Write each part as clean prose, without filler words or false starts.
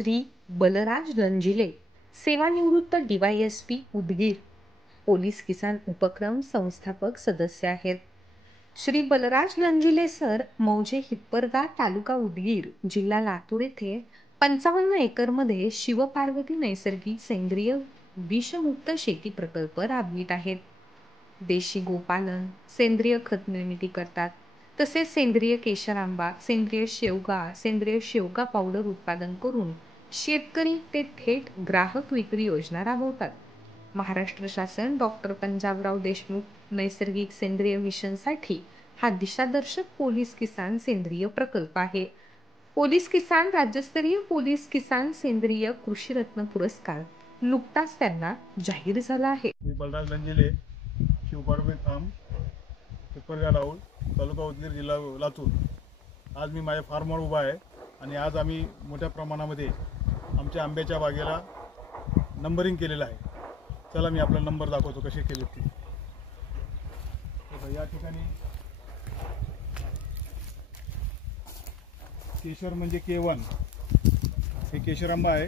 श्री बलराज लंजिले, सेवानिवृत्त DYSP Udgir, police किसान उपक्रम संस्थापक सदस्य आहेत. श्री बलराज लंजिले सर मौजे हिप्परगा तालुका उदगीर जिल्हा लातूर येथे 55 एकरमध्ये शिवपार्वती नैसर्गिक सेंद्रिय विषमुक्त शेती प्रकल्प राबवित आहेत. देशी गोपालन, सेंद्रिय खत निर्मिती करतात. तसेच सेंद्रिय केशर आंबा, सेंद्रिय शेवगा पावडर उत्पादन करून शेतकरी ते थेट ग्राहक विक्री योजना राबवतात. महाराष्ट्र शासन डॉक्टर पंजाबराव देशमुख नैसर्गिक सेंद्रिय मिशनसाठी हा दिशादर्शक पोलीस किसान सेंद्रिय प्रकल्प आहे. पोलीस किसान राज्यस्तरीय पोलीस किसान सेंद्रिय कृषीरत्न पुरस्कार नुकताच त्यांना जाहीर झाला आहे. बलराज लंजिले, शिवपार्वती फार्म, हिप्परगा राऊळ, तालुका उदगीर, जिल्हा लातूर. आज मी माझ्या फार्मवर उभा आहे आणि आज आम्ही मोठ्या प्रमाणामध्ये आमच्या आंब्याच्या बागेला नंबरिंग केलेलं आहे. चला मी आपला नंबर दाखवतो कसे केले ते. या ठिकाणी केशर म्हणजे K1, हे केशर आंबा आहे,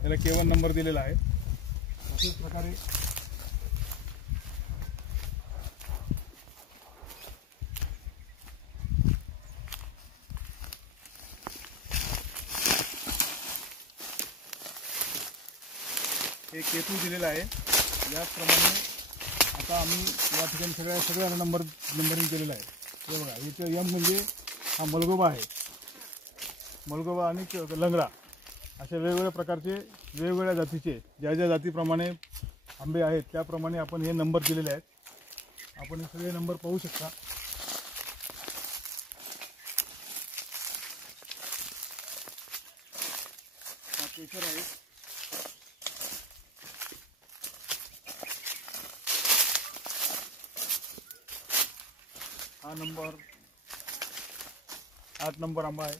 त्याला K1 नंबर दिलेला आहे. अशाच प्रकारे हे K2 दिलेलं आहे. याचप्रमाणे आता आम्ही या ठिकाणी सगळ्या नंबरिंग केलेलं आहे. हे बघा, इथं M म्हणजे हा मलगोबा आहे. मलगोबा आणि लंगडा अशा वेगवेगळ्या प्रकारचे वेगवेगळ्या जातीचे ज्या जातीप्रमाणे आंबे आहेत त्याप्रमाणे आपण हे नंबर दिलेले आहेत. आपण हे सगळे नंबर पाहू शकता. हा केशर आहे. हा नंबर 8 नंबर आंबा आहे.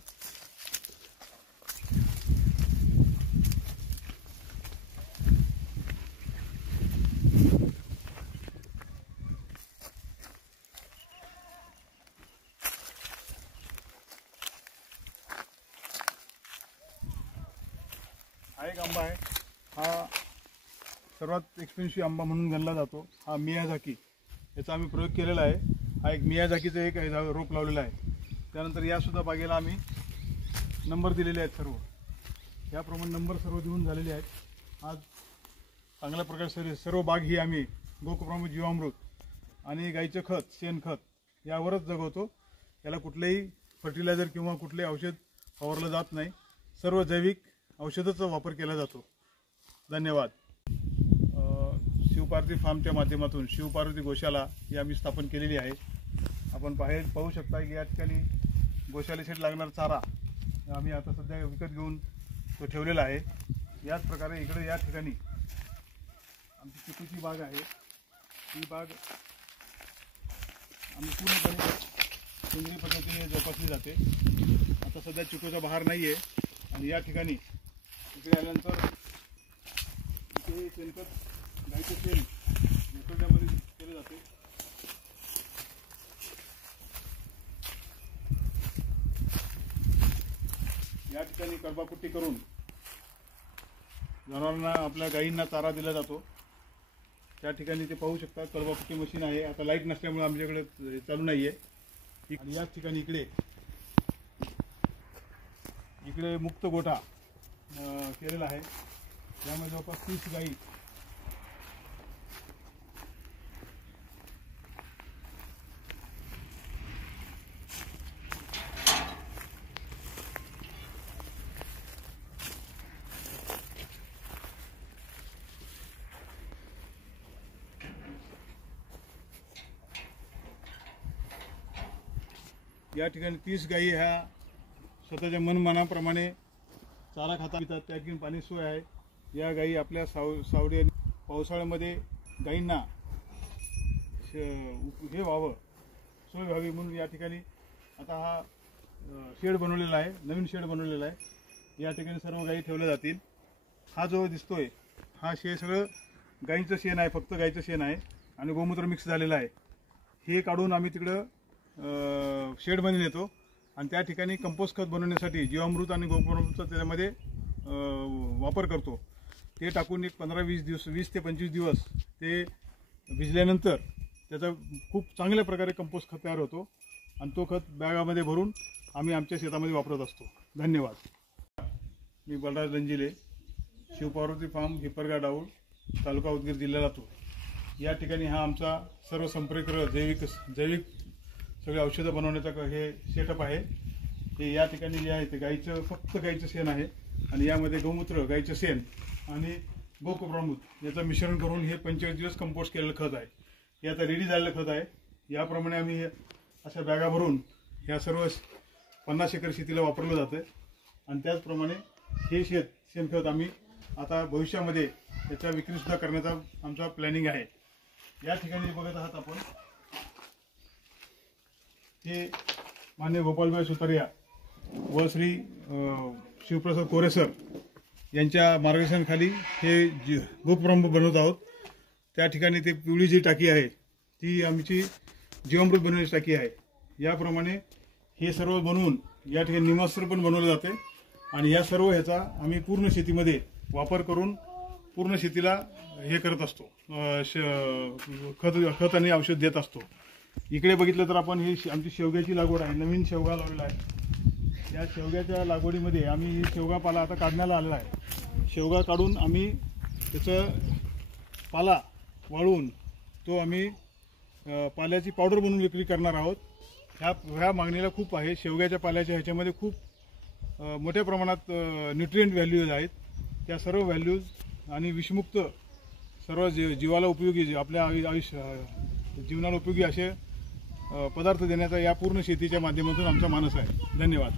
हा एक आंबा आहे. हा सर्वात एक्सपेन्सिव्ह आंबा म्हणून गणला जातो. हा मियाझाकी, याचा आम्ही प्रयोग केलेला आहे. हा एक मियाझाकीचं एक रोप लावलेला आहे. त्यानंतर यासुद्धा बागेला आम्ही नंबर दिलेले आहेत. याप्रमाणे नंबर सर्व देऊन झालेले आहेत. आज चांगल्या प्रकारे सर्व बाग ही आम्ही गोकुळामृत, जीवामृत आणि गाईचं खत, शेणखत यावरच जगवतो. याला कुठलेही फर्टिलायझर किंवा कुठलेही औषध फवारलं जात नाही. सर्व जैविक औषधाचा वापर केला जातो. धन्यवाद. शिवपार्वती फार्मच्या माध्यमातून शिवपार्वती गोशाला ही आम्ही स्थापन केलेली आहे. आपण पाहू शकता की या ठिकाणी गोशालेसाठी लागणारा चारा आम्ही आता सध्या विकत घेऊन तो ठेवलेला आहे. याच प्रकारे इकडे या ठिकाणी आमची चिकूची बाग आहे. ही बाग आम्ही पूर्णपणे सेंद्रिय पद्धतीने जोपासली जाते. आता सध्या चिकूचा बहार नाही आहे आणि या ठिकाणी इकडे आल्यानंतर इथे शेणखत, गाईचं शेण निसर्गामध्ये केले जाते. या ठिकाणी कर्बापुट्टी करून जनावरांना, आपल्या गायींना चारा दिला जातो. त्या ठिकाणी ते पाहू शकता कर्बापुट्टी मशीन आहे. आता लाईट नसल्यामुळे आमच्याकडे चालू नाही आहे. आणि याच ठिकाणी इकडे मुक्त गोठा केलेला आहे. त्यामध्ये जवळपास 30 गायी या ठिकाणी 30 गायी ह्या स्वतःच्या मनमानाप्रमाणे चारा खातात. त्यातून पाणी सोय आहे. या गायी आपल्या सावडी पावसाळ्यामध्ये गायींना हे व्हावं, सोय व्हावी म्हणून या ठिकाणी आता हा शेड बनवलेला आहे. नवीन शेड बनवलेला आहे. या ठिकाणी सर्व गायी ठेवल्या जातील. हा जो दिसतोय हा सगळं गायीचं शेण आहे. फक्त गायीचं शेण आहे आणि गोमूत्र मिक्स झालेलं आहे. हे काढून आम्ही तिकडं शेडमध्ये नेतो आणि त्या ठिकाणी कंपोस्ट खत बनवण्यासाठी जीवामृत आणि गोमूत्र त्याच्यामध्ये वापर करतो ते टाकून एक 15-20 दिवस 20 ते 25 दिवस ते भिजल्यानंतर त्याचा खूप चांगल्या प्रकारे कंपोस्ट खत तयार होतो आणि तो खत बॅगामध्ये भरून आम्ही आमच्या शेतामध्ये वापरत असतो. धन्यवाद. मी बलराज लंजिले, शिवपार्वती फार्म, हिप्परगा डाऊळ, तालुका उदगीर, जिल्हा लातूर. या ठिकाणी हा आमचा सर्व संप्रेरक जैविक सगळे औषधं बनवण्याचा हे सेटअप आहे. हे या ठिकाणी जे आहे ते फक्त गाईचं शेण आहे आणि यामध्ये गौमूत्र, गाईचं शेण आणि गोकूप्रामृत याचं मिश्रण करून हे 45 दिवस कंपोस्ट केलेलं खत आहे. हे आता रेडी झालेलं खत आहे. याप्रमाणे आम्ही अशा बॅगा भरून ह्या सर्व 50 एकर शेतीला वापरलं जातं आणि त्याचप्रमाणे हे शेणखत आम्ही आता भविष्यामध्ये त्याच्या विक्रीसुद्धा करण्याचा आमचा प्लॅनिंग आहे. या ठिकाणी बघत आहात आपण हे मान्य गोपालभाई सुतारिया व श्री शिवप्रसाद कोरे सर यांच्या मार्गदर्शनाखाली हे गोकूप्रामृत बनवत आहोत. त्या ठिकाणी ते पिवळी जी टाकी आहे ती आमची जीवामृत बनवण्याची टाकी आहे. याप्रमाणे हे सर्व बनवून या ठिकाणी निमास्त्र पण बनवलं जाते आणि या सर्व ह्याचा आम्ही पूर्ण शेतीमध्ये वापर करून पूर्ण शेतीला हे करत असतो, खत आणि औषध देत असतो. इकडे बघितलं तर आपण ही आमची शेवग्याची लागवड आहे. नवीन शेवगा लावलेला आहे. या शेवग्याच्या लागवडीमध्ये आम्ही शेवगा पाला आता काढण्याला आलेला आहे. शेवगा काढून आम्ही त्याचं पाला वाळवून तो आम्ही पाल्याची पावडर बनवून विक्री करणार आहोत. ह्या मागणीला खूप आहे. शेवग्याच्या पाल्याच्या ह्याच्यामध्ये खूप मोठ्या प्रमाणात न्यूट्रिएंट व्हॅल्यूज आहेत. त्या सर्व व्हॅल्यूज आणि विषमुक्त सर्व जीवाला उपयोगी आपल्या जीवनाला उपयोगी असे पदार्थ देण्याचा या पूर्ण शेतीच्या माध्यमातून आमचा मानस आहे. धन्यवाद.